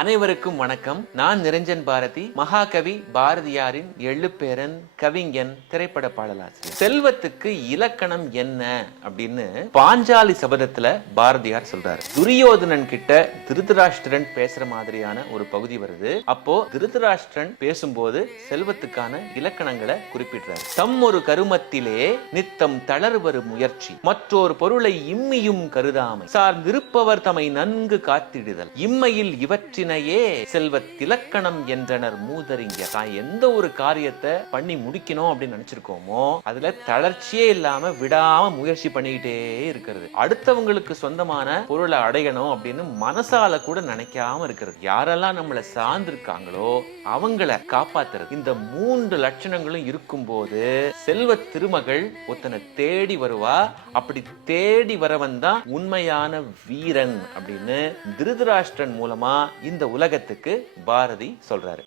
அனைவருக்கும் வணக்கம். நான் நிரஞ்சன் பாரதி, மகாகவி பாரதியாரின் எழுப்பேரன், கவிஞன், திரைப்பட பாடலாசிரியர். செல்வத்துக்கு இலக்கணம் என்ன அப்படின்னு பாஞ்சாலி சபதத்துல பாரதியார் சொல்றாரு. துரியோதனன் கிட்ட திருதராஷ்டிரன் பேசுற மாதிரியான ஒரு பகுதி வருது. அப்போ திருதராஷ்டிரன் பேசும்போது செல்வத்துக்கான இலக்கணங்களை குறிப்பிடுறாரு. தம் ஒரு கருமத்திலே நித்தம் தளர்வரு முயற்சி, மற்றொரு பொருளை இம்மியும் கருதாமை, சார்ந்திருப்பவர் தம்மை நன்கு காத்திடுதல், இம்மையில் இவற்றினையே செல்வத்திலக்கணம் என்றனர் மூதறிஞர். தான் எந்த ஒரு காரியத்தை பண்ணி முடிக்கணும் அப்படின்னு நினைச்சிருக்கோமோ அதுல தளர்ச்சியே இல்லாம விடாம முயற்சி பண்ணிக்கிட்டே இருக்கிறது. அடுத்தவங்களுக்கு சொந்தமான பொருளை அடையணும் அப்படின்னு மனசால கூட நினைக்காம இருக்கிறது. யாரெல்லாம் நம்மளை சார்ந்திருக்காங்களோ அவங்கள காப்பாத்துறது. இந்த 3 லட்சணங்களும் இருக்கும் போது செல்வ திருமகள் ஒருத்தனை தேடி வருவா. அப்படி தேடி வரவன் தான் உண்மையான வீரன் அப்படின்னு திருதராஷ்டிரன் மூலமா இந்த உலகத்துக்கு பாரதி சொல்றாரு.